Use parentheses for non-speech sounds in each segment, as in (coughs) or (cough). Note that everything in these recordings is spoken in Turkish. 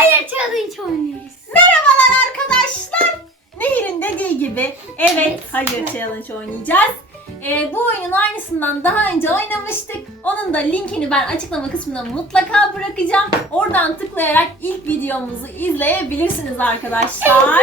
Hayır challenge oynuyoruz. Merhabalar arkadaşlar. Nehir'in dediği gibi evet hayır challenge oynayacağız. Ee, bu oyunun aynısından daha önce oynamıştık. Onun da linkini ben açıklama kısmına mutlaka bırakacağım. Oradan tıklayarak ilk videomuzu izleyebilirsiniz arkadaşlar.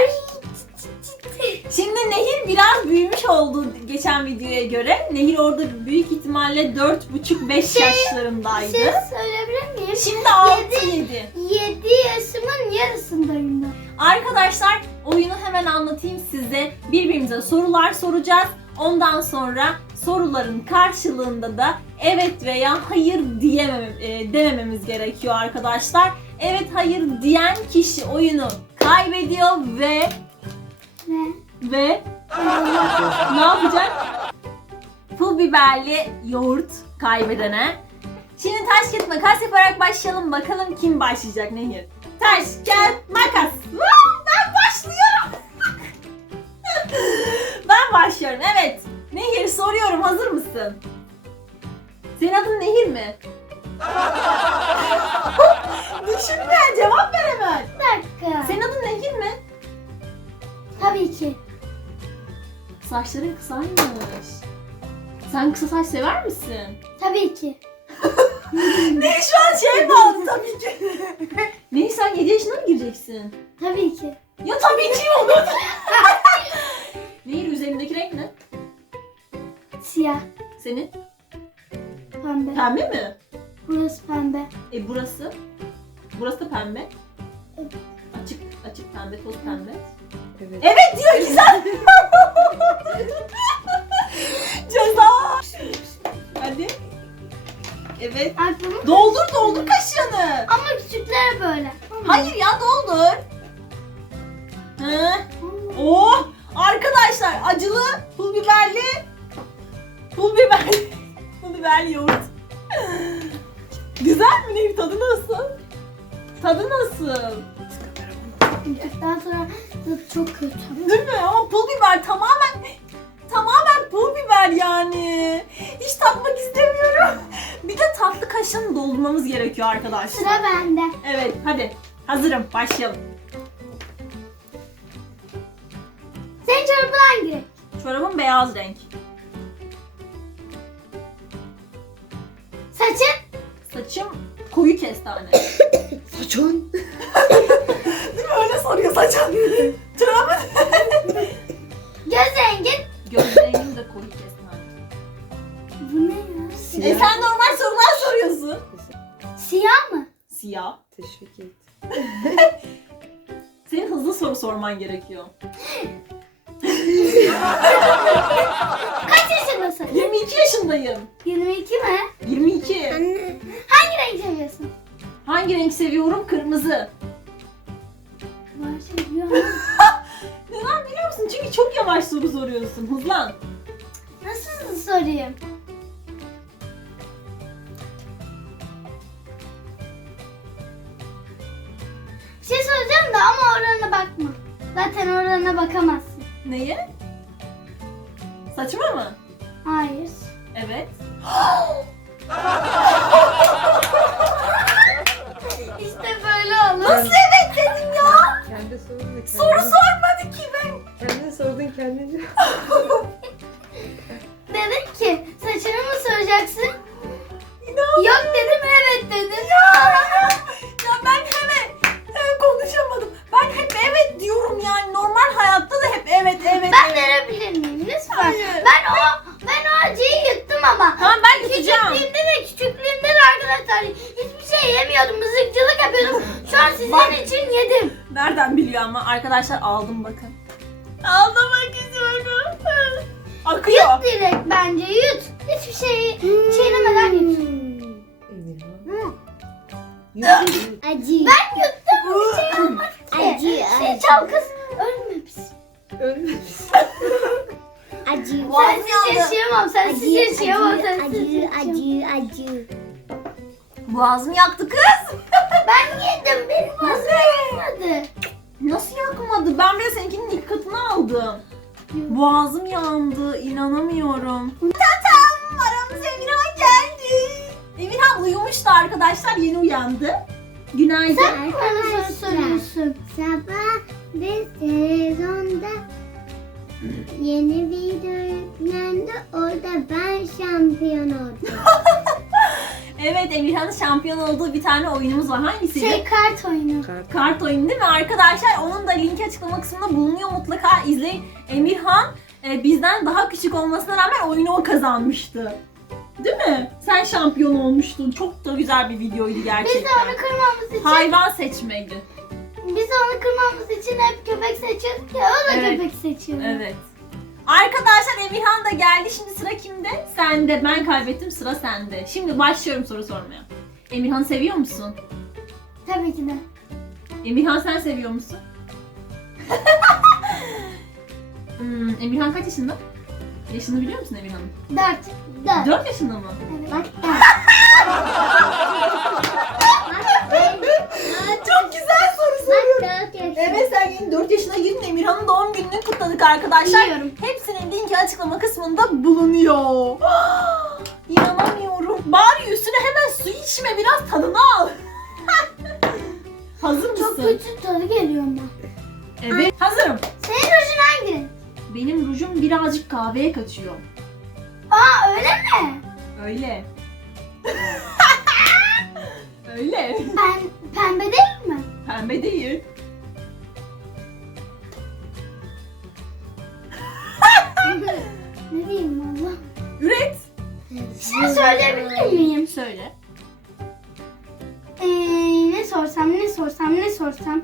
Şimdi Nehir biraz büyümüş oldu geçen videoya göre. Nehir orada büyük ihtimalle 4,5-5 Şey- yaşlarındaydı. Şey söyleyebilir miyim? Şimdi 6-7. 7 yaşımın yarısındayım ben. Arkadaşlar oyunu hemen anlatayım size. Birbirimize sorular soracağız. Ondan sonra soruların karşılığında da evet veya hayır diyemem, e, demememiz gerekiyor arkadaşlar. Evet hayır diyen kişi oyunu kaybediyor ve Ne? ve ne yapacak? Pul biberli yoğurt kaybedene. Şimdi taş kağıt makas yaparak başlayalım. Bakalım kim başlayacak Nehir? Taş kağıt makas. Ben başlıyorum. (laughs) ben başlıyorum. Evet. Nehir soruyorum. Hazır mısın? Senin adın Nehir mi? (laughs) Düşünme. Cevap ver hemen. Bir dakika. Senin adın Nehir mi? Tabii ki. Saçların kısaymış. Sen kısa saç sever misin? Tabii ki. (laughs) ne şu an şey mi oldu tabii ki? (laughs) ne sen 7 yaşına mı gireceksin? Tabii ki. Ya tabii ki olur. (laughs) Nehir üzerindeki renk ne? Siyah. Senin? Pembe. Pembe mi? Burası pembe. E burası? Burası da pembe. Evet. Açık açık pembe, toz pembe. Evet. Evet diyor güzel. (laughs) Ceza. Hadi. Evet. Aklımı... Doldur doldur kaşığını. Ama küçükler böyle. Hayır ya doldur. Hı. Oh! Arkadaşlar acılı pul biberli pul biberli (laughs) pul biberli yoğurt. Güzel mi Nehir? Tadı nasıl? Tadı nasıl? Daha sonra çok kötü. Değil mi? Ama pul biber tamamen tamamen pul biber yani. Hiç tatmak istemiyorum. Bir de tatlı kaşığını doldurmamız gerekiyor arkadaşlar. Sıra bende. Evet hadi. Hazırım. Başlayalım. Senin çorabın hangi renk? Çorabım beyaz renk. Saçın? Saçım koyu kestane. (coughs) Saçın. (coughs) Değil mi? Öyle soruyor saçım. (coughs) Çorabın. (laughs) Göz rengin? Göz rengim de koyu kestane. Bu ne ya? E sen soruyorsun. Siyah mı? Siyah. Teşvik et. (laughs) Senin hızlı soru sorman gerekiyor. Kaç yaşındasın? 22 yaşındayım. 22 mi? 22. Hangi renk seviyorsun? Hangi renk seviyorum? Kırmızı. Var seviyor. (laughs) Neden biliyor musun? Çünkü çok yavaş soru soruyorsun. Hızlan. Nasıl sorayım? Şey soracağım da ama oranına bakma. Zaten oranına bakamazsın. Neye? Saçma mı? Hayır. Evet. (laughs) İşte böyle olur. Nasıl evet dedim ya? Kendi sorun da kendin. Soru sormadı ki ben. Kendine sordun kendince. (laughs) yedim. Nereden biliyor ama arkadaşlar aldım bakın. Aldım istiyorum. Akıyor. Yut direkt bence yut. Hiçbir şey çiğnemeden yut. Emirhan. Acı. Ben yuttum bir şey olmadı ki. Acı, Şey acı. çal kız. Ölme biz. Ölmemiş. Acı. Sensiz yaşayamam. Sensiz Acı, yaşayamam. acı, Sensiz acı, yaşayamam. acı, acı. Boğazımı yaktı kız. Ben yedim. Benim ağzıma yanmadı. Nasıl yakmadı? Ben bile seninkinin ilk katını aldım. Boğazım yandı. inanamıyorum. Tatam! Aramıza Emirhan geldi. Emirhan uyumuştu arkadaşlar. Yeni uyandı. Günaydın. Sen bana soru soruyorsun. Sabah ve sezonda yeni video yüklendi. Orada ben şampiyon oldum. (laughs) Evet Emirhan'ın şampiyon olduğu bir tane oyunumuz var. Hangisiydi? Şey kart oyunu. Kart. Kart oyunu değil mi arkadaşlar? Onun da linki açıklama kısmında bulunuyor. Mutlaka izleyin. Emirhan e, bizden daha küçük olmasına rağmen oyunu o kazanmıştı. Değil mi? Sen şampiyon olmuştun. Çok da güzel bir videoydu Biz de gerçekten. onu kırmamız için Hayvan seçmeydi. biz de onu kırmamız için hep köpek seçiyorduk ya o da Evet. köpek seçiyor. Evet. Arkadaşlar Emirhan da geldi. Şimdi sıra kimde? Sende. Ben kaybettim. Sıra sende. Şimdi başlıyorum soru sormaya. Emirhan'ı seviyor musun? Tabii ki de. Emirhan sen seviyor musun? (laughs) hmm, Emirhan kaç yaşında? Yaşını biliyor musun Emirhan'ın? Dört. Dört. 4 yaşında mı? Evet. Bak (laughs) Çok güzel soru Bak dört yaşında. Evet sen yeni 4 yaşına girdin. Emirhan'ın doğum gününü kutladık arkadaşlar. Biliyorum. Hepsinin linki açıklama kısmında bulunuyor. (gasps) İnanamıyorum. Bari üstüne hemen su içme biraz tadını al. (laughs) Hazır mısın? Çok kötü tadı geliyor ama. Evet. Hazırım. Senin rujun hangi? Benim rujum birazcık kahveye kaçıyor. Aa öyle mi? Öyle. (laughs) Öyle. Pen, pembe değil? Pembe değil. Ne diyeyim valla? Üret. Şey söyleyebilir miyim? Söyle. Ee, ne sorsam ne sorsam ne sorsam.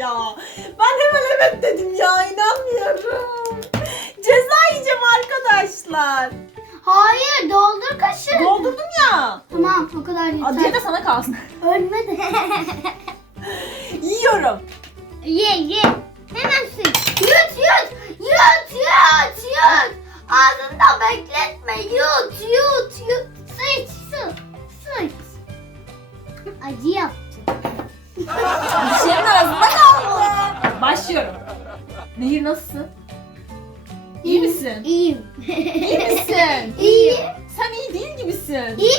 Ya ben hemen evet dedim ya inanmıyorum. Ceza yiyeceğim arkadaşlar. Hayır doldur kaşığı. Doldurdum ya. tamam o kadar yeter. da sana kalsın. Ölmedi. (laughs) Yiyorum. Ye ye. Hemen iç. yut yut yut yut yut. Ağzında bekletme yut yut yut. Misin? İyiyim. İyi misin? (laughs) İyi. Sen iyi değil gibisin. İyi.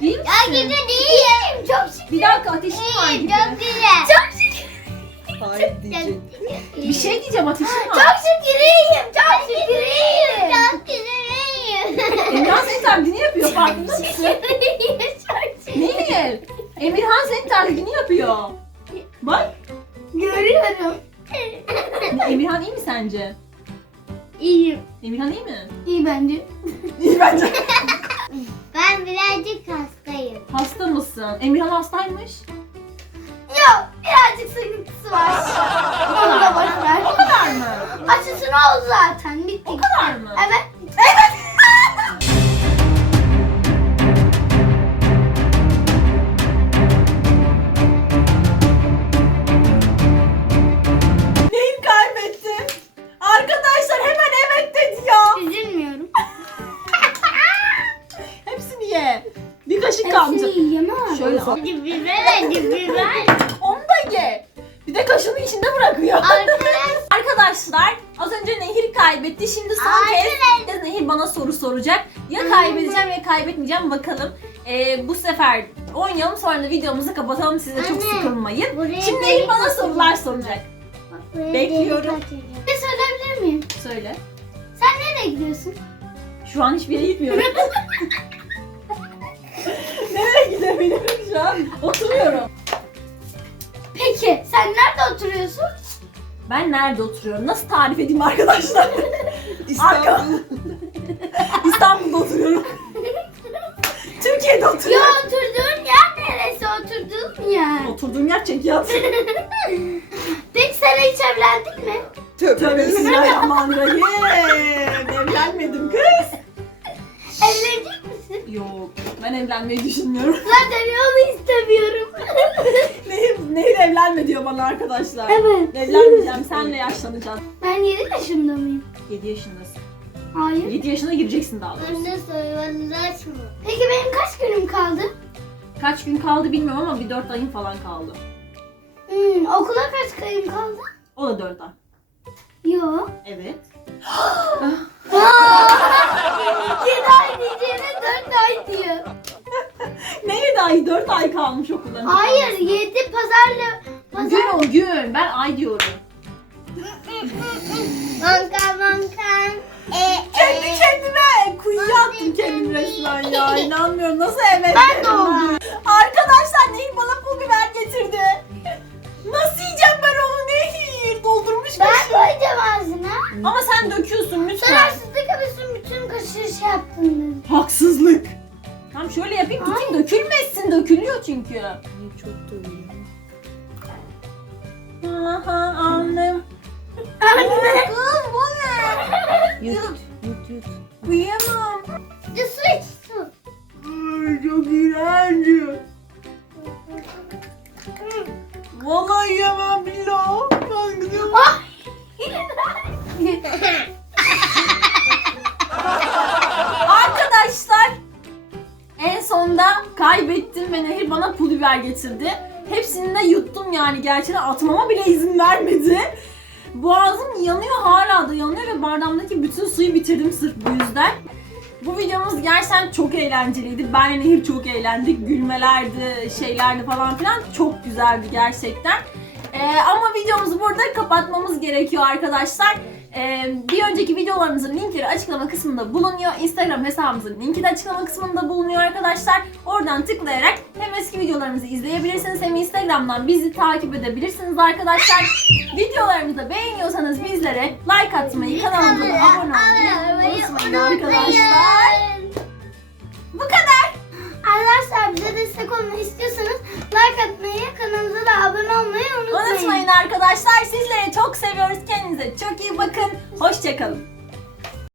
İyi Ya misin? gibi değilim. Çok şükür. Bir dakika ateşin var İyiyim gibi. çok güzel. Çok şükür. Hayır diyecek. Bir şey diyeceğim ateşin Çok var. şükür iyiyim. Çok şükür iyiyim. Çok güzel. Emirhan senin taklidini yapıyor farkında mısın? Çok şükür. Nehir. Emirhan senin taklidini yapıyor. Bak. Görüyorum. Emirhan iyi mi sence? İyiyim. Emirhan iyi mi? İyi bence. (laughs) İyi bence. (laughs) Ben birazcık hastayım. Hasta mısın? Emirhan hastaymış. Yok birazcık sıkıntısı var. Onu da boş ver. O kadar mı? Aşısı ne oldu zaten? Bitti. O kadar mı? Evet. Acı biber acı biber. Onu da ye. Bir de kaşığını içinde bırakıyor. Arkadaş. (laughs) Arkadaşlar az önce Nehir kaybetti. Şimdi son Arkadaş. kez Nehir bana soru soracak. Ya kaybedeceğim ya kaybetmeyeceğim bakalım. Ee, bu sefer oynayalım sonra da videomuzu kapatalım size çok Anne, sıkılmayın. buraya Şimdi delik Nehir bana açacağım. sorular soracak. Bak, buraya Bekliyorum. delik açacağım. Bir şey söyleyebilir miyim? Söyle. Sen nereye gidiyorsun? Şu an hiçbir yere gitmiyorum. (laughs) Nereye gidebilirim şu an? Oturuyorum. Peki sen nerede oturuyorsun? Ben nerede oturuyorum? Nasıl tarif edeyim arkadaşlar? (laughs) İstanbul. İstanbul'da oturuyorum. Türkiye'de Ya oturuyorum. oturduğun yer neresi? Oturduğun yer. Oturduğum yer çekiyat. (laughs) Peki sen hiç evlendin mi? Tövbe Tövbe bismillah. bismillahirrahmanirrahim. (laughs) Yok. Ben evlenmeyi düşünmüyorum. (laughs) Zaten onu istemiyorum. (laughs) Nehir, Nehir evlenme diyor bana arkadaşlar. Evet. Evlenmeyeceğim. Senle yaşlanacağız. Ben 7 yaşında mıyım? 7 yaşındasın. Hayır. 7 yaşına gireceksin daha doğrusu. Anne söylemezsin mi? Peki benim kaç günüm kaldı? Kaç gün kaldı bilmiyorum ama bir 4 ayın falan kaldı. Hmm, okula kaç ayım kaldı? O da 4 ay. Yok. Evet. (gasps) 7 (laughs) ay diyeceğine ay? 4 ay kalmış okuldan. Hayır 7 pazarla Gün pazar. o gün. Ben ay diyorum. Banka banka. E, Kendi kendime kuyuya attım kendimi resmen ya. İnanmıyorum. Nasıl evet Ben de oldum. Arkadaşlar Nehir bana pul biber getirdi. Nasıl yiyeceğim ben onu Nehir? Doldurmuş Ben kaşığı. koyacağım ağzına. Ama sen döküyorsun Sen lütfen. haksızlık yapıyorsun bütün kaşığı şey yaptın. Haksızlık. Tamam şöyle yapayım tutayım dökülmesin. Çünkü. Çok doluyor? Aha annem. Anne. Kız bu ne? Yut, yut, yut. Uyuyamam. Getirdi. Hepsini de yuttum yani gerçekten atmama bile izin vermedi. Boğazım yanıyor hala da yanıyor ve bardağımdaki bütün suyu bitirdim sırf bu yüzden. Bu videomuz gerçekten çok eğlenceliydi. Ben Nehir çok eğlendik. Gülmelerdi, şeylerdi falan filan. Çok güzeldi gerçekten. Ee, ama videomuzu burada kapatmamız gerekiyor arkadaşlar. Ee, bir önceki videolarımızın linkleri açıklama kısmında bulunuyor. Instagram hesabımızın linki de açıklama kısmında bulunuyor arkadaşlar. Oradan tıklayarak hem eski videolarımızı izleyebilirsiniz hem Instagram'dan bizi takip edebilirsiniz arkadaşlar. Videolarımızı beğeniyorsanız bizlere like atmayı, kanalımıza abone olmayı unutmayın arkadaşlar. Bu kadar. Arkadaşlar bize destek olmayı istiyorsanız like atmayı, kanalımıza da abone olmayı unutmayın. Unutmayın arkadaşlar. Sizleri çok seviyoruz. Kendinize çok iyi bakın. Hoşçakalın.